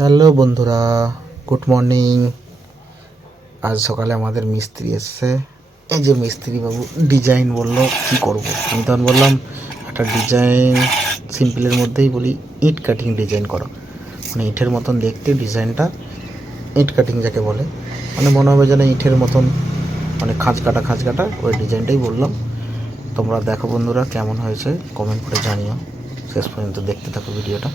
Hello বন্ধুরা, good morning. আজ সকালে আমাদের মিস্ত্রি এসছে। এই যে মিস্ত্রি বাবু ডিজাইন বললো কি করব। আমি তখন বললাম একটা ডিজাইন সিম্পলের মধ্যেই বলি ইট কাটিং ডিজাইন করো, মানে ইটের মতন দেখতে ডিজাইনটা, ইট কাটিং যাকে বলে, মানে মনে হবে যেন ইটের মতন, মানে খাঁজ কাটা ওই ডিজাইনটাই বললাম। তোমরা দেখো বন্ধুরা কেমন হয়েছে, কমেন্ট করে জানিও। শেষ পর্যন্ত দেখতে থাকো ভিডিওটা।